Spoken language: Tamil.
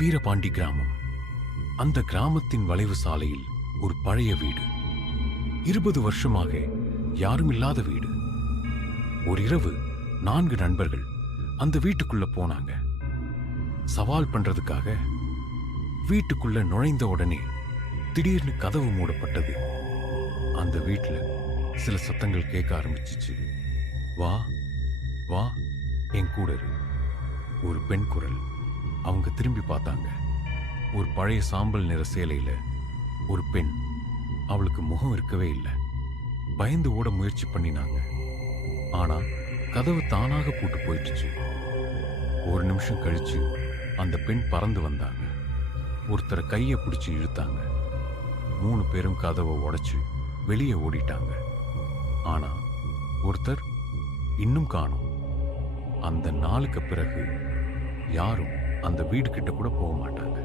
வீரபாண்டி கிராமம். அந்த கிராமத்தின் வளைவு சாலையில் ஒரு பழைய வீடு. 20 வருஷமாக யாரும் இல்லாத வீடு. ஒரு இரவு 4 நண்பர்கள் அந்த வீட்டுக்குள்ள போனாங்க. சவால் பண்றதுக்காக. வீட்டுக்குள்ள நுழைந்த உடனே திடீர்னு கதவு மூடப்பட்டது. அந்த வீட்டுல சில சத்தங்கள் கேட்க ஆரம்பிச்சிச்சு. வா வா, என் கூட இரு. ஒரு பெண் குரல். அவங்க திரும்பி பார்த்தாங்க. ஒரு பழைய சாம்பல் நிற சேலையில ஒரு பெண். அவளுக்கு முகம் இருக்கவே இல்லை. பயந்து ஓட முயற்சி பண்ணினாங்க. ஆனா கதவு தானாக பூட்டு போயிடுச்சு. ஒரு நிமிஷம் கழிச்சு அந்த பெண் பறந்து வந்தாங்க. ஒருத்தரை கையை பிடிச்சு இழுத்தாங்க. 3 பேரும் கதவை உடைச்சு வெளியே ஓடிட்டாங்க. ஆனா ஒருத்தர் இன்னும் காணோம். அந்த நாளுக்கு பிறகு யாரும் அந்த வீடு கிட்ட கூட போக மாட்டாங்க.